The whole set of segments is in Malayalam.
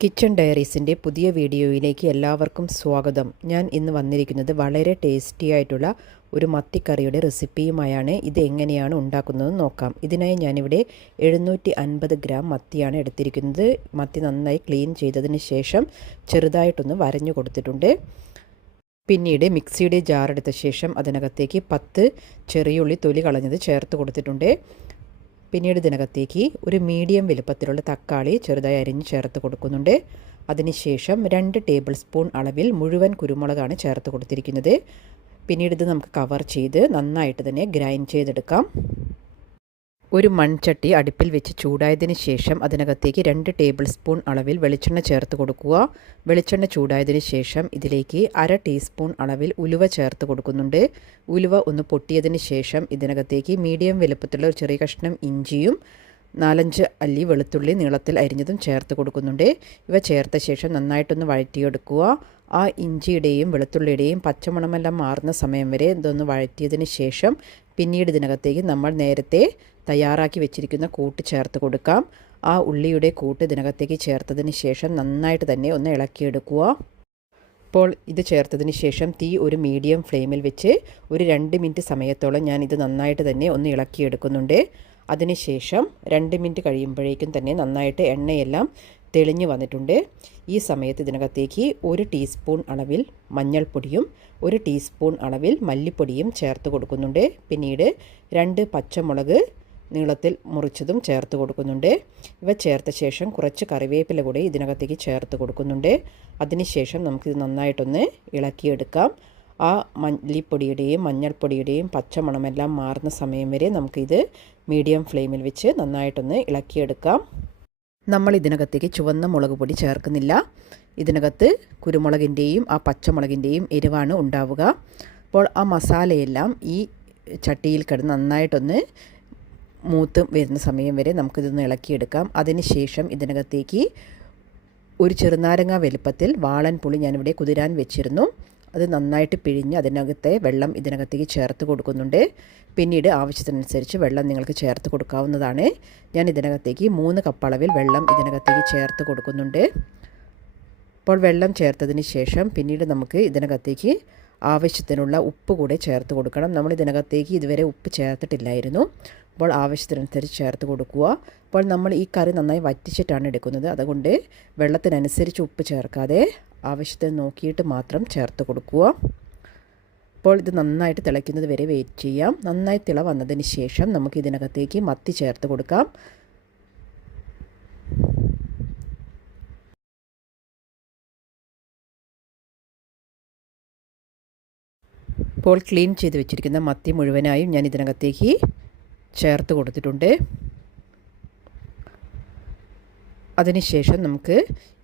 കിച്ചൺ ഡയറീസിൻ്റെ പുതിയ വീഡിയോയിലേക്ക് എല്ലാവർക്കും സ്വാഗതം. ഞാൻ ഇന്ന് വന്നിരിക്കുന്നത് വളരെ ടേസ്റ്റി ആയിട്ടുള്ള ഒരു മത്തിക്കറിയുടെ റെസിപ്പിയുമായാണ്. ഇത് എങ്ങനെയാണ് ഉണ്ടാക്കുന്നതെന്ന് നോക്കാം. ഇതിനായി ഞാനിവിടെ 750 ഗ്രാം മത്തിയാണ് എടുത്തിരിക്കുന്നത്. മത്തി നന്നായി ക്ലീൻ ചെയ്തതിന് ശേഷം ചെറുതായിട്ടൊന്ന് വരഞ്ഞു കൊടുത്തിട്ടുണ്ട്. പിന്നീട് മിക്സിയുടെ ജാർ എടുത്ത ശേഷം അതിനകത്തേക്ക് 10 ചെറിയുള്ളി തൊലി കളഞ്ഞത് ചേർത്ത് കൊടുത്തിട്ടുണ്ട്. പിന്നീട് ഇതിനകത്തേക്ക് ഒരു മീഡിയം വലുപ്പത്തിലുള്ള തക്കാളി ചെറുതായി അരിഞ്ഞ് ചേർത്ത് കൊടുക്കുന്നുണ്ട്. അതിനുശേഷം 2 ടേബിൾ സ്പൂൺ അളവിൽ മുഴുവൻ കുരുമുളകാണ് ചേർത്ത് കൊടുത്തിരിക്കുന്നത്. പിന്നീട് ഇത് നമുക്ക് കവർ ചെയ്ത് നന്നായിട്ട് തന്നെ ഗ്രൈൻഡ് ചെയ്തെടുക്കാം. ഒരു മൺചട്ടി അടുപ്പിൽ വെച്ച് ചൂടായതിന് ശേഷം അതിനകത്തേക്ക് 2 ടേബിൾ സ്പൂൺ അളവിൽ വെളിച്ചെണ്ണ ചേർത്ത് കൊടുക്കുക. വെളിച്ചെണ്ണ ചൂടായതിന് ശേഷം ഇതിലേക്ക് 1/2 ടീസ്പൂൺ അളവിൽ ഉലുവ ചേർത്ത് കൊടുക്കുന്നുണ്ട്. ഉലുവ ഒന്ന് പൊട്ടിയതിന് ശേഷം ഇതിനകത്തേക്ക് മീഡിയം വലുപ്പത്തിലുള്ള ഒരു ചെറിയ കഷ്ണം ഇഞ്ചിയും 4-5 അല്ലി വെളുത്തുള്ളി നീളത്തിൽ അരിഞ്ഞതും ചേർത്ത് കൊടുക്കുന്നുണ്ട്. ഇവ ചേർത്ത ശേഷം നന്നായിട്ടൊന്ന് വഴറ്റിയെടുക്കുക. ആ ഇഞ്ചിയുടെയും വെളുത്തുള്ളിയുടെയും പച്ചമണമെല്ലാം മാറുന്ന സമയം വരെ ഇതൊന്ന് വഴറ്റിയതിന് ശേഷം പിന്നീട് ഇതിനകത്തേക്ക് നമ്മൾ നേരത്തെ തയ്യാറാക്കി വെച്ചിരിക്കുന്ന കൂട്ട് ചേർത്ത് കൊടുക്കാം. ആ ഉള്ളിയുടെ കൂട്ട് ഇതിനകത്തേക്ക് ചേർത്തതിന് ശേഷം നന്നായിട്ട് തന്നെ ഒന്ന് ഇളക്കിയെടുക്കുക. അപ്പോൾ ഇത് ചേർത്തതിന് ശേഷം തീ ഒരു മീഡിയം ഫ്ലെയിമിൽ വെച്ച് ഒരു 2 മിനിറ്റ് സമയത്തോളം ഞാൻ ഇത് നന്നായിട്ട് തന്നെ ഒന്ന് ഇളക്കിയെടുക്കുന്നുണ്ട്. അതിനുശേഷം 2 മിനിറ്റ് കഴിയുമ്പോഴേക്കും തന്നെ നന്നായിട്ട് എണ്ണയെല്ലാം തെളിഞ്ഞു വന്നിട്ടുണ്ട്. ഈ സമയത്ത് ഇതിനകത്തേക്ക് 1 ടീസ്പൂൺ അളവിൽ മഞ്ഞൾപ്പൊടിയും 1 ടീസ്പൂൺ അളവിൽ മല്ലിപ്പൊടിയും ചേർത്ത് കൊടുക്കുന്നുണ്ട്. പിന്നീട് 2 പച്ചമുളക് നീളത്തിൽ മുറിച്ചതും ചേർത്ത് കൊടുക്കുന്നുണ്ട്. ഇവ ചേർത്ത ശേഷം കുറച്ച് കറിവേപ്പില കൂടി ഇതിനകത്തേക്ക് ചേർത്ത് കൊടുക്കുന്നുണ്ട്. അതിനുശേഷം നമുക്കിത് നന്നായിട്ടൊന്ന് ഇളക്കിയെടുക്കാം. ആ മല്ലിപ്പൊടിയുടെയും മഞ്ഞൾപ്പൊടിയുടെയും പച്ചമണമെല്ലാം മാറുന്ന സമയം വരെ നമുക്കിത് മീഡിയം ഫ്ലെയിമിൽ വെച്ച് നന്നായിട്ടൊന്ന് ഇളക്കിയെടുക്കാം. നമ്മൾ ഇതിനകത്തേക്ക് ചുവന്ന മുളക് പൊടി ചേർക്കുന്നില്ല. ഇതിനകത്ത് കുരുമുളകിൻ്റെയും ആ പച്ചമുളകിൻ്റെയും എരിവാണ് ഉണ്ടാവുക. അപ്പോൾ ആ മസാലയെല്ലാം ഈ ചട്ടിയിൽ കിടന്ന് നന്നായിട്ടൊന്ന് മൂത്ത് വരുന്ന സമയം വരെ നമുക്കിതൊന്ന് ഇളക്കിയെടുക്കാം. അതിനുശേഷം ഇതിനകത്തേക്ക് ഒരു ചെറുനാരങ്ങ വലുപ്പത്തിൽ വാളൻ പുളി ഞാനിവിടെ കുതിരാൻ വെച്ചിരുന്നു. അത് നന്നായിട്ട് പിഴിഞ്ഞ് അതിനകത്തെ വെള്ളം ഇതിനകത്തേക്ക് ചേർത്ത് കൊടുക്കുന്നുണ്ട്. പിന്നീട് ആവശ്യത്തിനനുസരിച്ച് വെള്ളം നിങ്ങൾക്ക് ചേർത്ത് കൊടുക്കാവുന്നതാണ്. ഞാൻ ഇതിനകത്തേക്ക് 3 കപ്പ് അളവിൽ വെള്ളം ഇതിനകത്തേക്ക് ചേർത്ത് കൊടുക്കുന്നുണ്ട്. അപ്പോൾ വെള്ളം ചേർത്തതിന് ശേഷം പിന്നീട് നമുക്ക് ഇതിനകത്തേക്ക് ആവശ്യത്തിനുള്ള ഉപ്പ് കൂടെ ചേർത്ത് കൊടുക്കണം. നമ്മൾ ഇതിനകത്തേക്ക് ഇതുവരെ ഉപ്പ് ചേർത്തിട്ടില്ലായിരുന്നു. അപ്പോൾ ആവശ്യത്തിനനുസരിച്ച് ചേർത്ത് കൊടുക്കുക. അപ്പോൾ നമ്മൾ ഈ കറി നന്നായി വറ്റിച്ചിട്ടാണ് എടുക്കുന്നത്. അതുകൊണ്ട് വെള്ളത്തിനനുസരിച്ച് ഉപ്പ് ചേർക്കാതെ ആവശ്യത്തിന് നോക്കിയിട്ട് മാത്രം ചേർത്ത് കൊടുക്കുക. അപ്പോൾ ഇത് നന്നായിട്ട് തിളയ്ക്കുന്നത് വരെ വെയിറ്റ് ചെയ്യാം. നന്നായി തിള വന്നതിന് ശേഷം നമുക്ക് ഇതിനകത്തേക്ക് മത്തി ചേർത്ത് കൊടുക്കാം. ഇപ്പോൾ ക്ലീൻ ചെയ്ത് വെച്ചിരിക്കുന്ന മത്തി മുഴുവനായും ഞാൻ ഇതിനകത്തേക്ക് ചേർത്ത് കൊടുത്തിട്ടുണ്ട്. അതിനുശേഷം നമുക്ക്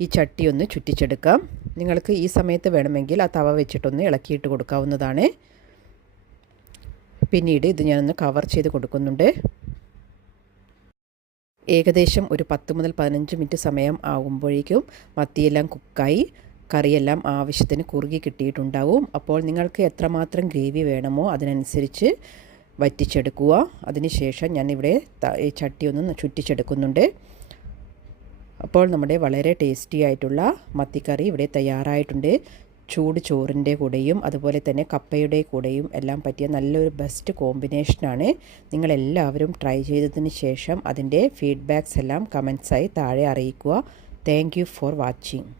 ഈ ചട്ടി ഒന്ന് ചുറ്റിച്ചെടുക്കാം. നിങ്ങൾക്ക് ഈ സമയത്ത് വേണമെങ്കിൽ ആ തവ വെച്ചിട്ടൊന്ന് ഇളക്കിയിട്ട് കൊടുക്കാവുന്നതാണ്. പിന്നീട് ഇത് ഞാനൊന്ന് കവർ ചെയ്ത് കൊടുക്കുന്നുണ്ട്. ഏകദേശം ഒരു 10 മുതൽ 15 മിനിറ്റ് സമയം ആകുമ്പോഴേക്കും മത്തിയെല്ലാം കുക്കായി കറിയെല്ലാം ആവശ്യത്തിന് കുറുകി കിട്ടിയിട്ടുണ്ടാവും. അപ്പോൾ നിങ്ങൾക്ക് എത്രമാത്രം ഗ്രേവി വേണമോ അതിനനുസരിച്ച് വറ്റിച്ചെടുക്കുക. അതിനുശേഷം ഞാനിവിടെ ഈ ചട്ടി ഒന്ന് ചുറ്റിച്ചെടുക്കുന്നുണ്ട്. അപ്പോൾ നമ്മുടെ വളരെ ടേസ്റ്റി ആയിട്ടുള്ള മത്തിക്കറി ഇവിടെ തയ്യാറായിട്ടുണ്ട്. ചൂട് ചോറിൻ്റെ കൂടെയും അതുപോലെ തന്നെ കപ്പയുടെ കൂടെയും എല്ലാം പറ്റിയ നല്ലൊരു ബെസ്റ്റ് കോമ്പിനേഷനാണ്. നിങ്ങളെല്ലാവരും ട്രൈ ചെയ്തതിന് ശേഷം അതിൻ്റെ ഫീഡ്ബാക്ക്സ് എല്ലാം കമൻസായി താഴെ അറിയിക്കുക. Thank you for watching.